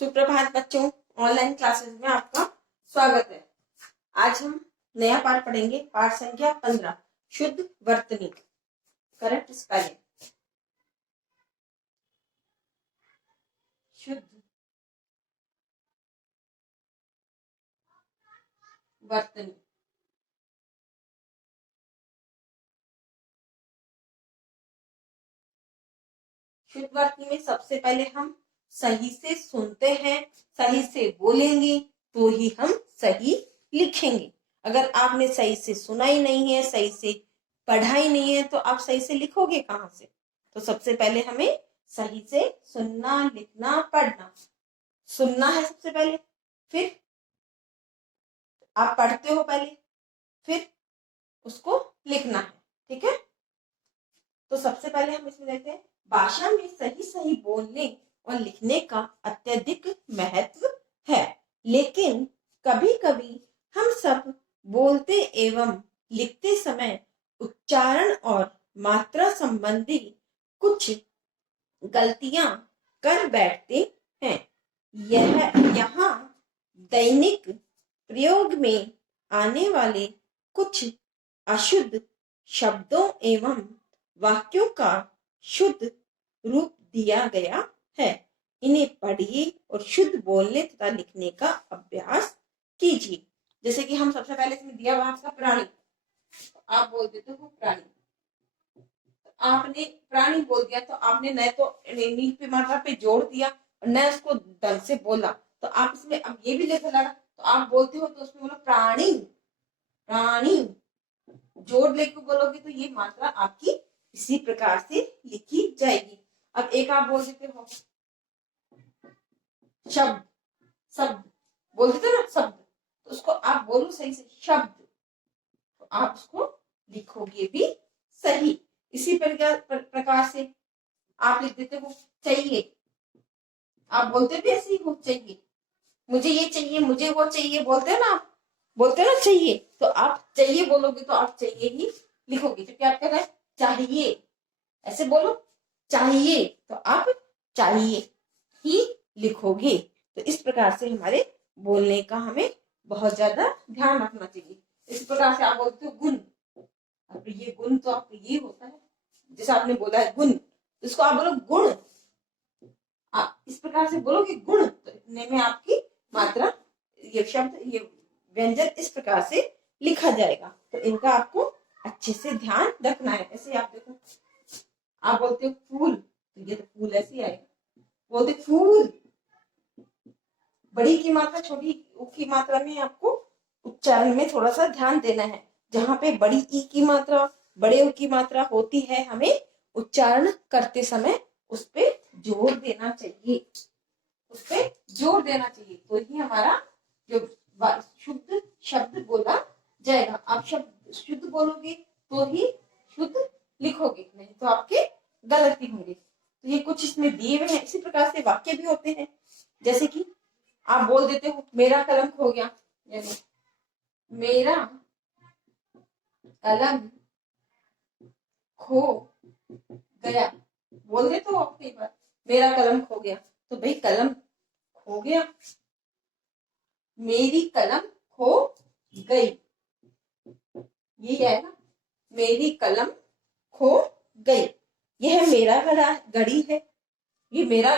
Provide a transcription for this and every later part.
सुप्रभात बच्चों, online classes में आपका स्वागत है। आज हम नया पाठ पढ़ेंगे। पाठ संख्या 15, शुद्ध वर्तनी, करेक्ट स्पेलिंग। शुद्ध वर्तनी। शुद्ध वर्तनी में सबसे पहले हम सही से सुनते हैं, सही से बोलेंगे तो ही हम सही लिखेंगे। अगर आपने सही से सुना ही नहीं है, सही से पढ़ा ही नहीं है, तो आप सही से लिखोगे कहाँ से? तो सबसे पहले हमें सही से सुनना, लिखना, पढ़ना। सुनना है सबसे पहले, फिर आप पढ़ते हो पहले, फिर उसको लिखना है। ठीक है, तो सबसे पहले हम इसमें देखते हैं, भाषा में सही सही बोलने और लिखने का अत्यधिक महत्व है, लेकिन कभी कभी हम सब बोलते एवं लिखते समय उच्चारण और मात्रा संबंधी कुछ गलतियां कर बैठते हैं। यहाँ दैनिक प्रयोग में आने वाले कुछ अशुद्ध शब्दों एवं वाक्यों का शुद्ध रूप दिया गया है। इन्हें पढ़िए और शुद्ध बोलने तथा लिखने का अभ्यास कीजिए। जैसे कि हम सबसे पहले इसमें दिया हुआ आपका प्राणी, तो आप बोल देते हो प्राणी। तो आपने प्राणी बोल दिया, तो आपने न तो नी पे मात्रा पे जोड़ दिया और न उसको ढंग से बोला, तो आप इसमें अब ये भी लेकर लगा, तो आप बोलते हो तो उसमें बोलो प्राणी। प्राणी जोड़ लेकर बोलोगे तो ये मात्रा आपकी इसी प्रकार से लिखी जाएगी। अब एक आप बोल देते हो शब्द, शब्द बोल देते ना शब्द, तो उसको आप बोलो सही से शब्द, तो आप उसको लिखोगे भी सही। इसी प्रकार से आप लिख देते हो चाहिए, आप बोलते भी ऐसे ही हो, चाहिए, मुझे ये चाहिए, मुझे वो चाहिए, बोलते हैं ना आप, बोलते हैं ना चाहिए, तो आप चाहिए बोलोगे तो आप चाहिए ही लिखोगे। जबकि आप कह रहे हैं चाहिए, ऐसे बोलो चाहिए, तो आप चाहिए ही लिखोगे। तो इस प्रकार से हमारे बोलने का हमें बहुत ज्यादा ध्यान रखना चाहिए। इस प्रकार से आप बोलते हो गुण, अब ये गुण तो आपको ये होता है, जैसे आपने बोला है गुण, तो इसको आप बोलो गुण। आप इस प्रकार से बोलोगे गुण, तो इतने में आपकी मात्रा, ये शब्द, ये व्यंजन इस प्रकार से लिखा जाएगा। तो इनका आपको अच्छे से ध्यान रखना है। ऐसे आप देखो, आप बोलते हो फूल, तो ये तो फूल ऐसे ही आएगा। बोलते फूल, बड़ी की मात्रा छोटी की मात्रा में आपको उच्चारण में थोड़ा सा ध्यान देना है। जहां पे बड़ी ई की मात्रा, बड़े उ की मात्रा होती है, हमें उच्चारण करते समय उस पे जोर देना चाहिए, उस पे जोर देना चाहिए, तो ही हमारा जो शुद्ध शब्द बोला जाएगा। आप शब्द शुद्ध बोलोगे तो ही शुद्ध लिखोगे, नहीं तो आपके गलती होंगे। तो ये कुछ इसमें दिए हुए हैं। इसी प्रकार से वाक्य भी होते हैं, जैसे कि आप बोल देते हो मेरा कलम खो गया, यानी मेरा कलम खो गया, बोल देते हो आप कई बार मेरा कलम खो गया, तो भाई कलम खो गया, मेरी कलम खो गई, ये है ना, मेरी कलम खो गई। यह मेरा घड़ी है, ये मेरा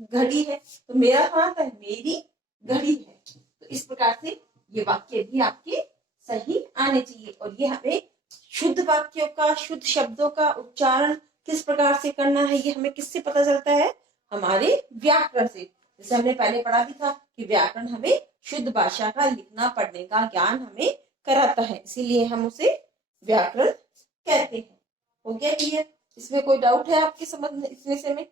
घड़ी है, तो मेरा कहाँ का है, मेरी घड़ी है। तो इस प्रकार से ये वाक्य भी आपके सही आने चाहिए। और ये हमें शुद्ध वाक्यों का, शुद्ध शब्दों का उच्चारण किस प्रकार से करना है, ये हमें किससे पता चलता है, हमारे व्याकरण से। जैसे हमने पहले पढ़ा भी था कि व्याकरण हमें शुद्ध भाषा का लिखना पढ़ने का ज्ञान हमें कराता है, इसीलिए हम उसे व्याकरण कहते हैं। हो गया क्लियर? इसमें कोई डाउट है आपके समझ में? इस विषय में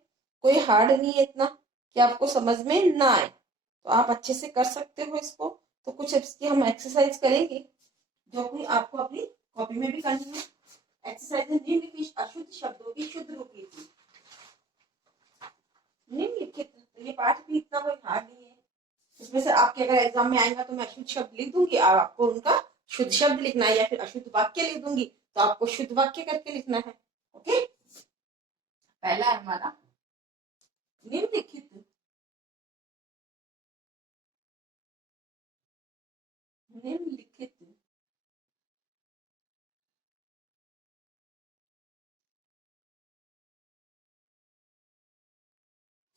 कोई हार्ड नहीं है इतना कि आपको समझ में ना आए, तो आप अच्छे से कर सकते हो इसको। तो कुछ इसकी हम एक्सरसाइज करेंगे, जो कि आपको अपनी कॉपी में भी करनी है। एक्सरसाइज निम्नलिखित अशुद्ध शब्दों की शुद्ध रूप लीजिए। निम्नलिखित, तो ये पाठ भी इतना कोई हार्ड नहीं है। इसमें से आपके अगर एग्जाम में आएगा तो मैं अशुद्ध शब्द लिख दूंगी, आपको उनका शुद्ध शब्द लिखना है, या फिर अशुद्ध वाक्य लिख दूंगी, तो आपको शुद्ध वाक्य करके लिखना है। ओके, पहला है हमारा निम्नलिखित निम्नलिखित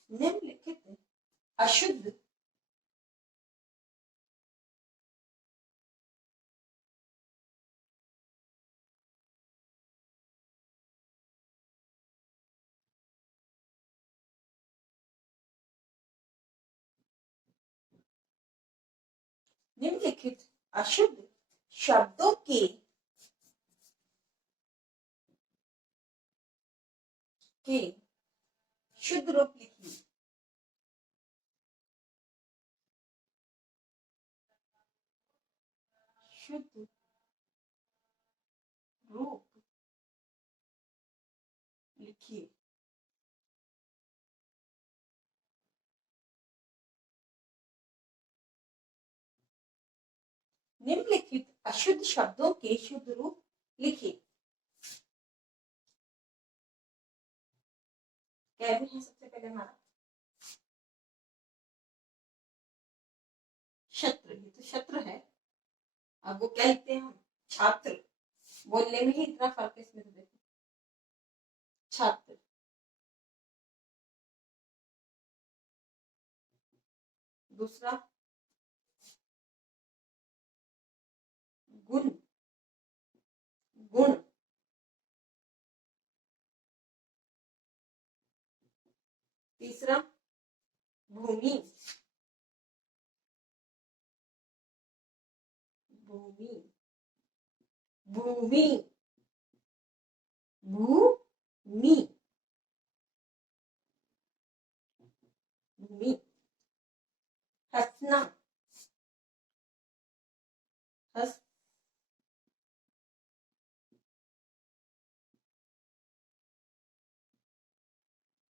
निम्नलिखित अशुद्ध निम्नलिखित अशुद्ध शब्दों के शुद्ध रूप लिखिए। शुद्ध रूप लिखिए। निम्नलिखित अशुद्ध शब्दों के शुद्ध रूप लिखिए। क्या है सबसे पहले हमारा शत्रु, ये तो शत्रु है। अब वो क्या लिखते हैं हम? छात्र। बोलने में ही इतना फर्क है इसमें, तो देखो छात्र। दूसरा गुण, गुण। तीसरा भूमि, भूमि, भूमि, भूमि, भूमि। हंसना, हंस,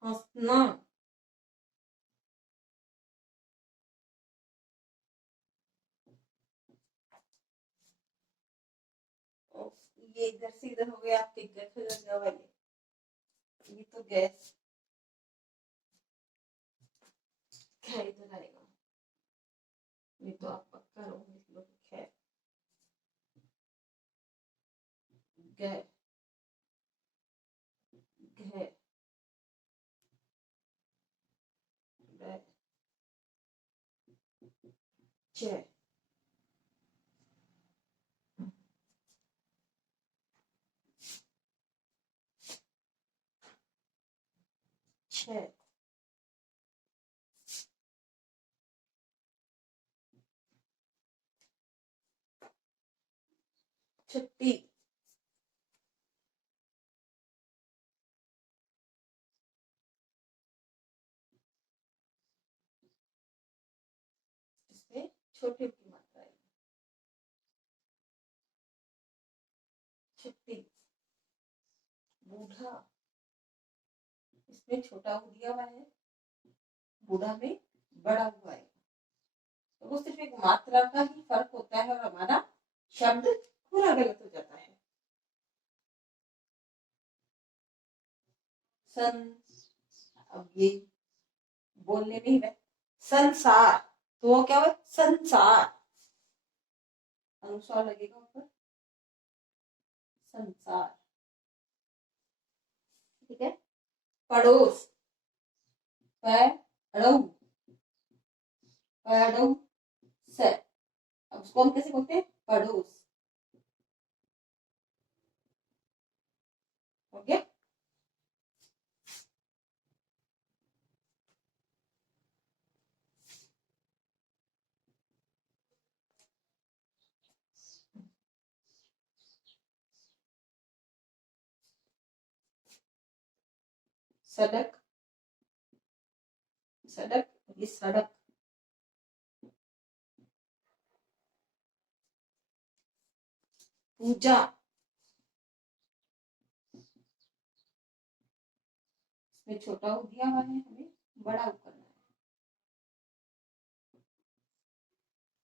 हंसना। ये इधर से इधर हो गया आपके गैस वाले, ये तो गैस क्या इधर आएगा, ये तो आप पक्का रहोगे। खैर गै, गै, गै, चे, छे, छुट्टी, इसमें छोटे की मात्रा है। छुट्टी। बूढ़ा, इसमें छोटा हो दिया हुआ है, बूढ़ा में बड़ा हुआ है। तो वो सिर्फ एक मात्रा का ही फर्क होता है और हमारा शब्द पूरा गलत हो जाता है। सन, अब ये बोलने में ही संसार, तो वो क्या हुआ? संसार, अनुसार लगेगा ऊपर, संसार। ठीक है। पड़ोस, पड़ोस, पड़ोस। अब उसको हम कैसे बोलते हैं? पड़ोस। ओके। सड़क, सड़क, ये सड़क। पूजा, इसमें छोटा हो दिया हुआ है, हमें बड़ा हो करना है।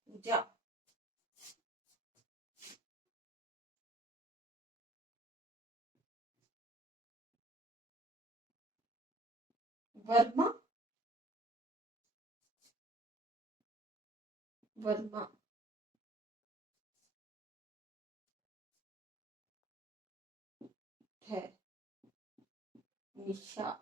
पूजा, वर्मा, वर्मा, निशा।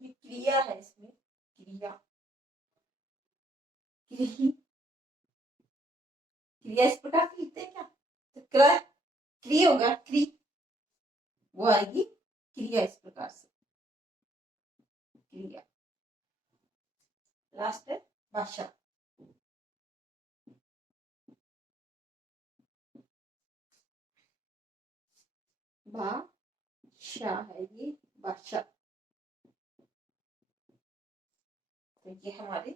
ये क्रिया है, इसमें क्रिया, क्रिया इस प्रकार से लिखते हैं क्या? तो क्री होगा, क्री, वो आएगी क्रिया इस प्रकार से, क्रिया। लास्ट है भाषा। भाषा है ये, भाषा। तो ये हमारी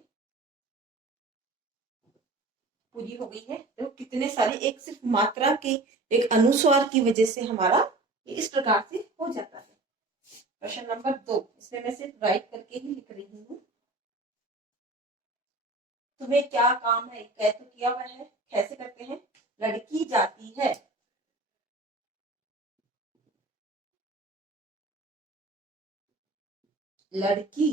पूरी हो गई है। तो कितने सारे, एक सिर्फ मात्रा के, एक अनुस्वार की वजह से हमारा इस प्रकार से हो जाता है। प्रश्न नंबर 2, इसमें मैं सिर्फ राइट करके ही लिख रही हूँ। तुम्हें क्या काम है, कह तो किया हुआ है, कैसे करते हैं? लड़की जाती है, लड़की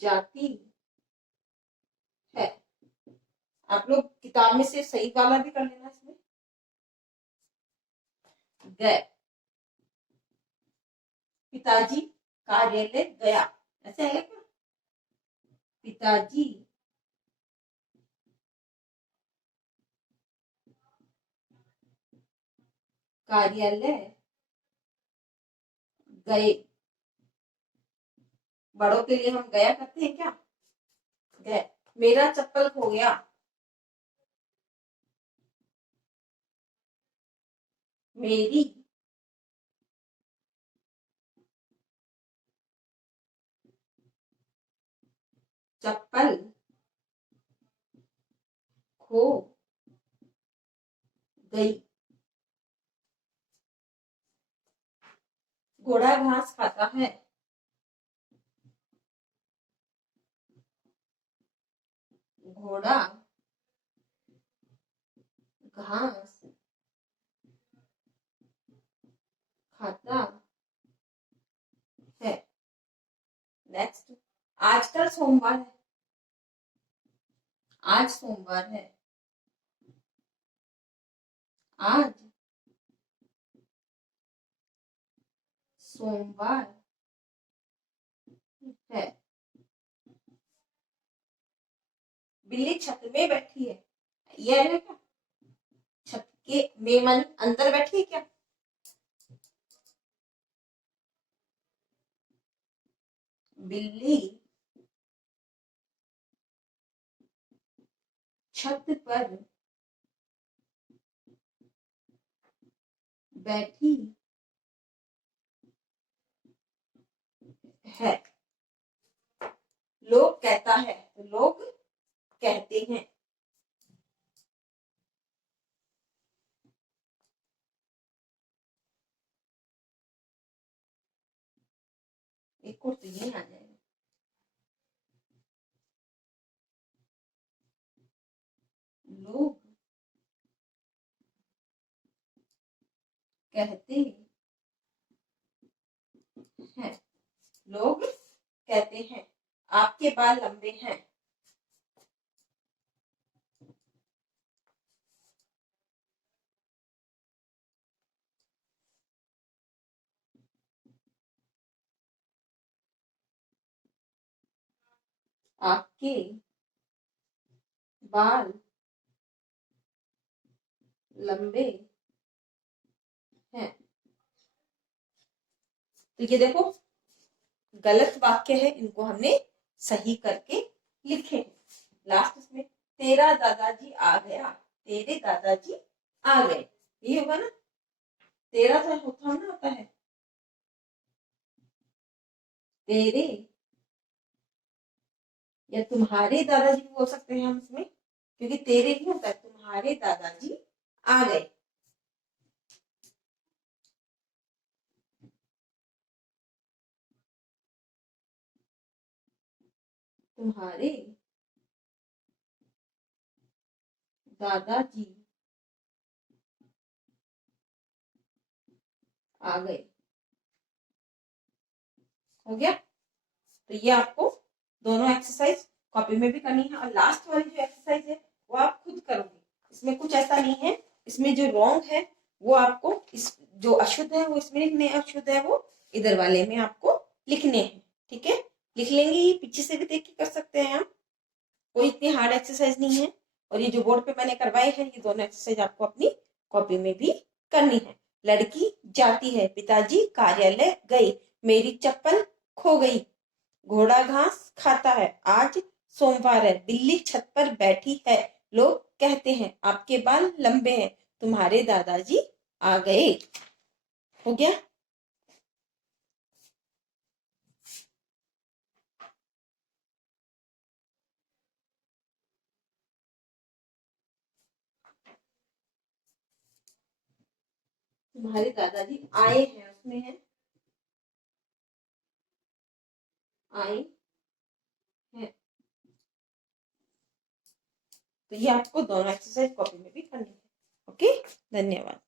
जाती है। आप लोग किताब में से सही वाला भी कर लेना इसमें। गए, पिताजी कार्यालय गया, ऐसे आएगा क्या? पिताजी कार्यालय गए। बड़ों के लिए हम गया करते हैं क्या? गए। मेरा चप्पल खो गया, मेरी चप्पल खो गई। घोड़ा घास खाता है, घोड़ा घास खाता है। नेक्स्ट, आजकल सोमवार है, आज सोमवार है, आज सोमवार है। बिल्ली छत में बैठी है, ये है क्या? छत के में मन अंदर बैठी है क्या? बिल्ली छत पर बैठी है। लोग कहता है, तो लोग कहते हैं। एक और तो ये आ जाएगा, लोग कहते हैं, लोग कहते हैं आपके बाल लंबे हैं। आपके बाल लंबे हैं। तो ये देखो गलत वाक्य है, इनको हमने सही करके लिखे। लास्ट में तेरा दादाजी आ गया, तेरे दादाजी आ गए, ये होगा ना? तेरा तो होता ना, होता है तेरे, या तुम्हारे दादाजी भी बोल सकते हैं हम इसमें, क्योंकि तेरे ही होता है, तुम्हारे दादाजी आ गए। तुम्हारे दादाजी आ गए। हो गया। तो ये आपको दोनों एक्सरसाइज कॉपी में भी करनी है, और लास्ट वाली जो एक्सरसाइज है वो आप खुद करोगे। इसमें कुछ ऐसा नहीं है, इसमें जो रॉन्ग है वो आपको, इस जो अशुद्ध है वो इसमें लिखने, अशुद्ध है वो इधर वाले में आपको लिखने हैं। ठीक है, लिख लेंगे। ये पीछे से भी देख के कर सकते हैं आप, कोई इतनी हार्ड एक्सरसाइज नहीं है। और ये जो बोर्ड पे मैंने करवाए हैं ये दोनों एक्सरसाइज आपको अपनी कॉपी में भी करनी है। लड़की जाती है, पिताजी कार्यालय गए, मेरी चप्पल खो गई, घोड़ा घास खाता है, आज सोमवार है, बिल्ली छत पर बैठी है, लोग कहते हैं आपके बाल लंबे हैं, तुम्हारे दादाजी आ गए। हो गया। तुम्हारे दादाजी आए हैं, उसमें है आए हैं। तो ये आपको दोनों एक्सरसाइज कॉपी में भी करनी है। ओके, धन्यवाद।